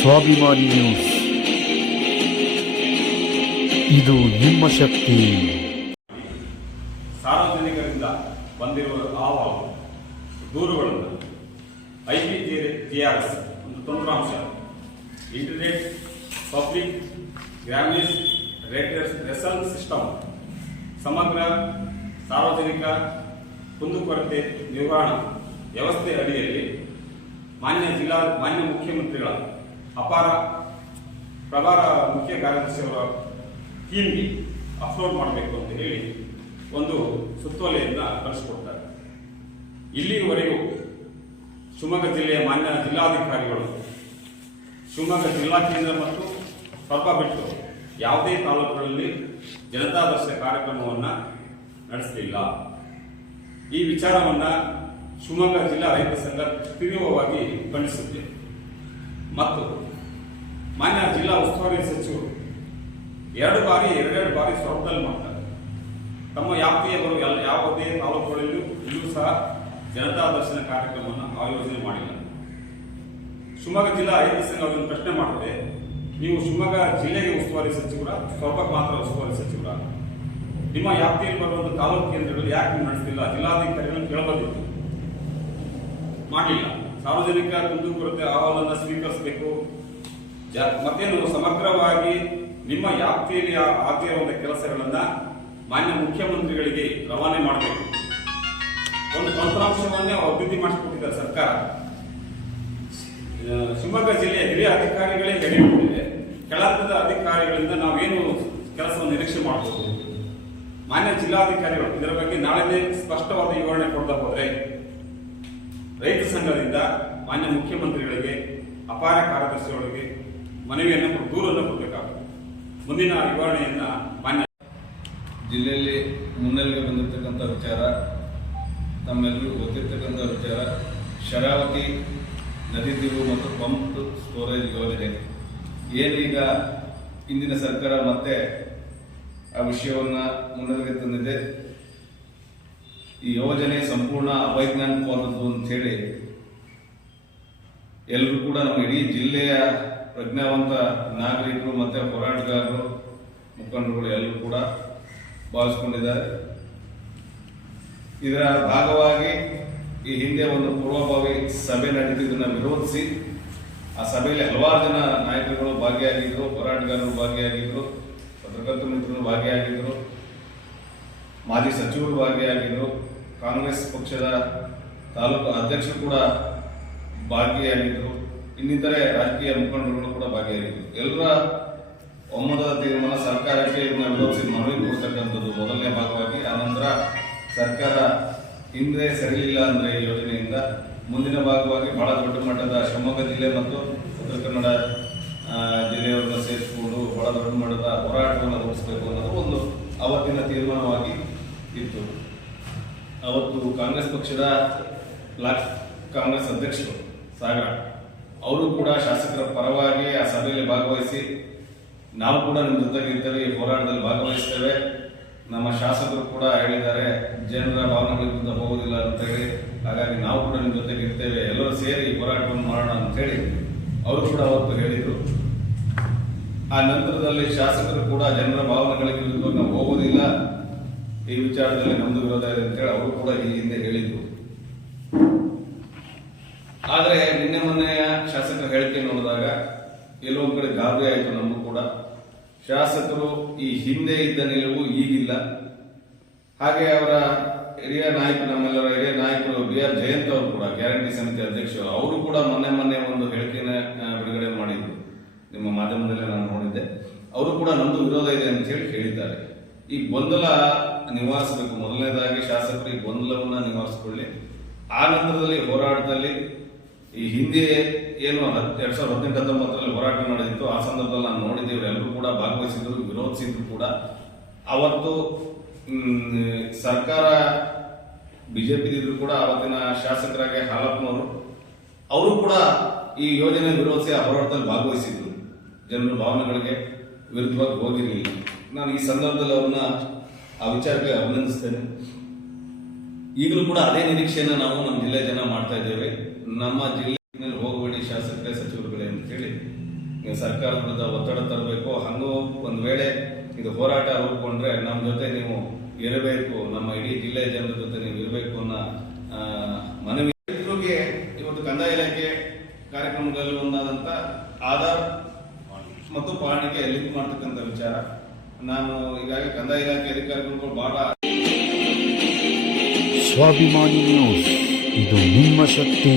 ಸ್ವಾಭಿಮಾನಿ ನ್ಯೂಸ್ ಇದು ನಿಮ್ಮ ಶಕ್ತಿ. ಸಾರ್ವಜನಿಕರಿಂದ ಬಂದಿರುವ ಅಹವಾಲು ದೂರುಗಳನ್ನು ಐ ಪಿ ಆರ್ ಎಸ್ ಒಂದು ತಂತ್ರಾಂಶ internet, public grievance redressal system ಸಮಗ್ರ, ಸಾರ್ವಜನಿಕ ಕುಂದುಕೊರತೆ ನಿರ್ವಹಣಾ ವ್ಯವಸ್ಥೆ ಅಡಿಯಲ್ಲಿ ಮಾನ್ಯ ಜಿಲ್ಲಾ ಮಾನ್ಯ ಮುಖ್ಯಮಂತ್ರಿಗಳ ಅಪಾರ ಪ್ರಭಾರ ಮುಖ್ಯ ಕಾರ್ಯದರ್ಶಿಯವರ ಟೀಮ್ಗೆ ಅಪ್ಲೋಡ್ ಮಾಡಬೇಕು ಅಂತ ಹೇಳಿ ಒಂದು ಸುತ್ತೋಲೆಯನ್ನು ಕಳಿಸ್ಕೊಡ್ತಾರೆ. ಇಲ್ಲಿವರೆಗೂ ಶಿವಮೊಗ್ಗ ಜಿಲ್ಲೆಯ ಮಾನ್ಯ ಜಿಲ್ಲಾಧಿಕಾರಿಗಳು, ಶಿವಮೊಗ್ಗ ಜಿಲ್ಲಾ ಕೇಂದ್ರ ಮತ್ತು ಸ್ವಲ್ಪ ಬಿಟ್ಟು ಯಾವುದೇ ತಾಲೂಕುಗಳಲ್ಲಿ ಜನತಾದರ್ಶ ಕಾರ್ಯಕ್ರಮವನ್ನು ನಡೆಸಲಿಲ್ಲ. ಈ ವಿಚಾರವನ್ನು ಶಿವಮೊಗ್ಗ ಜಿಲ್ಲಾ ರೈತ ಸಂಘ ತೀವ್ರವಾಗಿ ಖಂಡಿಸುತ್ತೆ. ಮತ್ತು ಮಾನ್ಯ ಜಿಲ್ಲಾ ಉಸ್ತುವಾರಿ ಸಚಿವರು ಎರಡು ಬಾರಿ, ಎರಡೆರಡು ಬಾರಿ ಸ್ವರೂಪದಲ್ಲಿ ಮಾಡ್ತಾರೆ. ತಮ್ಮ ವ್ಯಾಪ್ತಿಯ ಬರುವ ಎಲ್ಲ, ಯಾವುದೇ ತಾಲೂಕುಗಳಲ್ಲೂ ಇಲ್ಲೂ ಸಹ ಜನತಾ ದರ್ಶನ ಕಾರ್ಯಕ್ರಮವನ್ನು ಆಯೋಜನೆ ಮಾಡಿಲ್ಲ. ಶಿವಮೊಗ್ಗ ಜಿಲ್ಲಾ ಐದು ಸಂಘ ಅವರನ್ನು ಪ್ರಶ್ನೆ ಮಾಡಿದೆ ನೀವು ಶಿವಮೊಗ್ಗ ಜಿಲ್ಲೆಗೆ ಉಸ್ತುವಾರಿ ಸಚಿವರ ಸ್ವಲ್ಪಕ್ಕೆ ಮಾತ್ರ ಉಸ್ತುವಾರಿ ಸಚಿವರ? ನಿಮ್ಮ ವ್ಯಾಪ್ತಿಯಲ್ಲಿ ಬರುವಂತಹ ತಾಲೂಕು ಕೇಂದ್ರಗಳು ಯಾಕೆ ನೀವು ನಡೆಸ್ತಿಲ್ಲ? ಜಿಲ್ಲಾಧಿಕಾರಿಗಳನ್ನು ಕೇಳಬಂದಿತ್ತು ಮಾಡಿಲ್ಲ. ಸಾರ್ವಜನಿಕ ಕುಂದುಕೊರತೆ ಅಹವಾಲನ್ನು ಸ್ವೀಕರಿಸಬೇಕು. ಮತ್ತೇನು ಸಮಗ್ರವಾಗಿ ನಿಮ್ಮ ವ್ಯಾಪ್ತಿಯಲ್ಲಿ ಆಗಿರುವಂತಹ ಕೆಲಸಗಳನ್ನ ಮಾನ್ಯ ಮುಖ್ಯಮಂತ್ರಿಗಳಿಗೆ ರವಾನೆ ಮಾಡಬೇಕು. ಒಂದು ತಂತ್ರಾಂಶವನ್ನೇ ಅಭಿವೃದ್ಧಿ ಮಾಡಿಸಿಕೊಟ್ಟಿದ್ದಾರೆ ಸರ್ಕಾರ. ಶಿವಮೊಗ್ಗ ಜಿಲ್ಲೆಯ ಹಿರಿಯ ಅಧಿಕಾರಿಗಳೇ ಹೇಳಿಬಿಟ್ಟಿದೆ ಕೆಳಹಂತದ ಅಧಿಕಾರಿಗಳಿಂದ ನಾವೇನು ಕೆಲಸವನ್ನು ನಿರೀಕ್ಷೆ ಮಾಡಬಹುದು ಮಾನ್ಯ ಜಿಲ್ಲಾಧಿಕಾರಿಗಳು ಇದರ ಬಗ್ಗೆ ನಾಳೆನೇ ಸ್ಪಷ್ಟವಾದ ವಿವರಣೆ ಕೊಡ್ತಾ ಹೋದ್ರೆ ರೈತ ಸಂಘದಿಂದ ಮಾನ್ಯ ಮುಖ್ಯಮಂತ್ರಿಗಳಿಗೆ, ಅಪಾರ ಕಾರ್ಯದರ್ಶಿಗಳಿಗೆ ಮನವಿಯನ್ನು ದೂರನ್ನು ಕೊಡಬೇಕಾಗುತ್ತೆ. ಮುಂದಿನ ವಿವರಣೆಯನ್ನ ಮಾನ್ಯ ಜಿಲ್ಲೆಯಲ್ಲಿ ಮುನ್ನೆಲೆಗೆ ಬಂದಿರತಕ್ಕಂಥ ವಿಚಾರ ತಮ್ಮೆಲ್ಲರೂ ಗೊತ್ತಿರ್ತಕ್ಕಂಥ ವಿಚಾರ, ಶರಾವತಿ ನದಿ ತೀರು ಮತ್ತು ಪಂಪ್ ಸ್ಟೋರೇಜ್ ಯೋಜನೆ. ಏನೀಗ ಇಂದಿನ ಸರ್ಕಾರ ಮತ್ತೆ ಆ ವಿಷಯವನ್ನು ಮುನ್ನೆಲೆಗೆ ತಂದಿದೆ? ಈ ಯೋಜನೆ ಸಂಪೂರ್ಣ ಅವೈಜ್ಞಾನಿಕವಾದದ್ದು ಅಂತ ಹೇಳಿ ಎಲ್ಲರೂ ಕೂಡ ನಮ್ಮ ಇಡೀ ಜಿಲ್ಲೆಯ ಪ್ರಜ್ಞಾವಂತ ನಾಗರಿಕರು ಮತ್ತು ಹೋರಾಟಗಾರರು ಮುಖಂಡರುಗಳು ಎಲ್ಲರೂ ಕೂಡ ಭಾವಿಸ್ಕೊಂಡಿದ್ದಾರೆ. ಇದರ ಭಾಗವಾಗಿ ಈ ಹಿಂದೆ ಒಂದು ಪೂರ್ವಭಾವಿ ಸಭೆ ನಡೆದಿದ್ದನ್ನು ವಿರೋಧಿಸಿ ಆ ಸಭೆಯಲ್ಲಿ ಹಲವಾರು ಜನ ನಾಯಕರುಗಳು ಭಾಗಿಯಾಗಿದ್ದರು ಹೋರಾಟಗಾರರು ಭಾಗಿಯಾಗಿದ್ದರು ಪತ್ರಕರ್ತ ಮಿತ್ರರು ಭಾಗಿಯಾಗಿದ್ದರು ಮಾಜಿ ಸಚಿವರು ಭಾಗಿಯಾಗಿದ್ದರು ಕಾಂಗ್ರೆಸ್ ಪಕ್ಷದ ತಾಲೂಕು ಅಧ್ಯಕ್ಷರು ಕೂಡ ಭಾಗಿಯಾಗಿದ್ದರು ಇನ್ನಿತರೆ ರಾಜಕೀಯ ಮುಖಂಡರುಗಳು ಕೂಡ ಭಾಗಿಯಾಗಿದ್ದರು. ಎಲ್ಲರ ಒಮ್ಮತದ ತೀರ್ಮಾನ ಸರ್ಕಾರಕ್ಕೆ ಇದನ್ನ ವಿರೋಧಿಸಿ ಮನವಿ ಕೊಡ್ತಕ್ಕಂಥದ್ದು ಮೊದಲನೇ ಭಾಗವಾಗಿ. ಆನಂತರ ಸರ್ಕಾರ ಹಿಂದೆ ಸರಿಯಿಲ್ಲ ಅಂದರೆ ಈ ಯೋಜನೆಯಿಂದ ಮುಂದಿನ ಭಾಗವಾಗಿ ಬಹಳ ದೊಡ್ಡ ಮಟ್ಟದ ಶಿವಮೊಗ್ಗ ಜಿಲ್ಲೆ ಮತ್ತು ಉತ್ತರ ಕನ್ನಡ ಜಿಲ್ಲೆಯವರನ್ನ ಸೇರಿಸಿಕೊಂಡು ಬಹಳ ದೊಡ್ಡ ಮಟ್ಟದ ಹೋರಾಟವನ್ನು ರೂಪಿಸಬೇಕು ಅನ್ನೋದು ಒಂದು ಅವತ್ತಿನ ತೀರ್ಮಾನವಾಗಿ ಇತ್ತು. ಅವತ್ತು ಕಾಂಗ್ರೆಸ್ ಪಕ್ಷದ ಬ್ಲಾಕ್ ಕಾಂಗ್ರೆಸ್ ಅಧ್ಯಕ್ಷರು ಸಾಗರ ಅವರು ಕೂಡ ಶಾಸಕರ ಪರವಾಗಿ ಆ ಸಭೆಯಲ್ಲಿ ಭಾಗವಹಿಸಿ, ನಾವು ಕೂಡ ನಿಮ್ಮ ಈ ಹೋರಾಟದಲ್ಲಿ ಭಾಗವಹಿಸ್ತೇವೆ. ನಮ್ಮ ಶಾಸಕರು ಕೂಡ ಹೇಳಿದ್ದಾರೆ, ಜನರ ಭಾವನೆಗಳಿಂದ ಹೋಗೋದಿಲ್ಲ ಅಂತ ಹೇಳಿ. ಹಾಗಾಗಿ ನಾವು ಕೂಡ ನಿಮ್ಮ ಜೊತೆಗೆ ಇರ್ತೇವೆ. ಎಲ್ಲರೂ ಸೇರಿ ಹೋರಾಟವನ್ನು ಮಾಡೋಣ ಅಂತ ಹೇಳಿ ಅವರು ಕೂಡ ಅವತ್ತು ಹೇಳಿದರು. ಆ ನಂತರದಲ್ಲಿ ಶಾಸಕರು ಕೂಡ ಜನರ ಭಾವನೆಗಳಿಗೆ ನಾವು ಹೋಗೋದಿಲ್ಲ ಈ ವಿಚಾರದಲ್ಲಿ ನಮ್ದು ವಿರೋಧ ಇದೆ ಅಂತೇಳಿ ಅವರು ಕೂಡ ಈ ಹಿಂದೆ ಹೇಳಿದರು. ಆದರೆ ನಿನ್ನೆ ಹೇಳಿಕೆ ನೋಡಿದಾಗ ಎಲ್ಲೋ ಕಡೆ ಗಾಬರಿ ಆಯಿತು ನಮಗೂ ಕೂಡ. ಶಾಸಕರು ಈ ಹಿಂದೆ ಇದ್ದ ನಿಲುವು ಈಗಿಲ್ಲ. ಹಾಗೆ ಅವರ ಹಿರಿಯ ನಾಯಕ, ನಮ್ಮೆಲ್ಲರ ಹಿರಿಯ ನಾಯಕರು ಬಿ ಆರ್ ಜಯಂತ್ ಅವರು ಕೂಡ, ಗ್ಯಾರಂಟಿ ಸಮಿತಿ ಅಧ್ಯಕ್ಷರು, ಅವರು ಕೂಡ ಮೊನ್ನೆ ಮೊನ್ನೆ ಒಂದು ಹೇಳಿಕೆನ ಬಿಡುಗಡೆ ಮಾಡಿದ್ರು. ನಿಮ್ಮ ಮಾಧ್ಯಮದಲ್ಲಿ ನಾನು ನೋಡಿದ್ದೆ. ಅವರು ಕೂಡ ನಮ್ದು ವಿರೋಧ ಇದೆ ಅಂತ ಹೇಳಿ ಹೇಳಿದ್ದಾರೆ. ಈ ಗೊಂದಲ ನಿವಾರಿಸಬೇಕು. ಮೊದಲನೇದಾಗಿ ಶಾಸಕರು ಈ ಗೊಂದಲವನ್ನು ನಿವಾರಿಸಿಕೊಳ್ಳಿ. ಆ ನಂತರದಲ್ಲಿ ಹೋರಾಟದಲ್ಲಿ ಈ ಹಿಂದೆ ಏನು ಎರಡ್ ಸಾವಿರದ ಹದಿನೆಂಟು, ಹತ್ತೊಂಬತ್ತರಲ್ಲಿ ಹೋರಾಟ ನಡೆದಿತ್ತು. ಆ ಸಂದರ್ಭದಲ್ಲಿ ನಾನು ನೋಡಿದ್ದೇವೆ, ಎಲ್ಲರೂ ಕೂಡ ಭಾಗವಹಿಸಿದ್ರು ವಿರೋಧಿಸಿದ್ರು ಕೂಡ. ಅವತ್ತು ಸರ್ಕಾರ ಬಿಜೆಪಿ ಇದ್ರು ಕೂಡ ಅವತ್ತಿನ ಶಾಸಕರಾಗಿ ಹಾಲಪ್ಪನವರು, ಅವರು ಕೂಡ ಈ ಯೋಜನೆ ವಿರೋಧಿಸಿ ಆ ಹೋರಾಟದಲ್ಲಿ ಭಾಗವಹಿಸಿದ್ರು. ಜನರ ಭಾವನೆಗಳಿಗೆ ವಿರುದ್ಧವಾಗಿ ಹೋಗಿರಲಿಲ್ಲ. ನಾನು ಈ ಸಂದರ್ಭದಲ್ಲಿ ಅವ್ರನ್ನ ಆ ವಿಚಾರಕ್ಕೆ ಅಭಿನಂದಿಸ್ತೇನೆ. ಈಗಲೂ ಕೂಡ ಅದೇ ನಿರೀಕ್ಷೆಯನ್ನ ನಾವು ನಮ್ಮ ಜಿಲ್ಲೆ ಜನ ಮಾಡ್ತಾ ಇದ್ದೇವೆ. ನಮ್ಮ ಜಿಲ್ಲೆಯಲ್ಲಿ ಹೋಗಬೇಡಿ ಶಾಸಕರೇ ಸಚಿವರುಗಳೇ ಅಂತ ಹೇಳಿ ನೀವು ಸರ್ಕಾರದ ವಿರುದ್ಧ ಒತ್ತಡ ತರಬೇಕು. ಹಂಗೂ ಒಂದು ವೇಳೆ ಇದು ಹೋರಾಟ ರೂಪುಗೊಂಡ್ರೆ ನಮ್ಮ ಜೊತೆ ನೀವು ಇರಬೇಕು ನಮ್ಮ ಇಡೀ ಜಿಲ್ಲೆಯ ಜನರ ಜೊತೆ ನೀವು ಇರಬೇಕು ಅನ್ನೋ ಮನವಿ. ರೈತರಿಗೆ ಇವತ್ತು ಕಂದಾಯ ಇಲಾಖೆ ಕಾರ್ಯಕ್ರಮಗಳಲ್ಲಿ ಒಂದಾದಂತ ಆಧಾರ್ ಮತ್ತು ಪಾಣಿಗೆ ಲಿಂಕ್ ಮಾಡ್ತಕ್ಕಂಥ ವಿಚಾರ. ನಾನು ಈಗಾಗಲೇ ಕಂದಾಯ ಇಲಾಖೆ ಅಧಿಕಾರಿಗಳು ಬಹಳ ಸ್ವಾಭಿಮಾನಿ ನ್ಯೂಸ್. ಇದು ನಿಮ್ಮ ಶಕ್ತಿ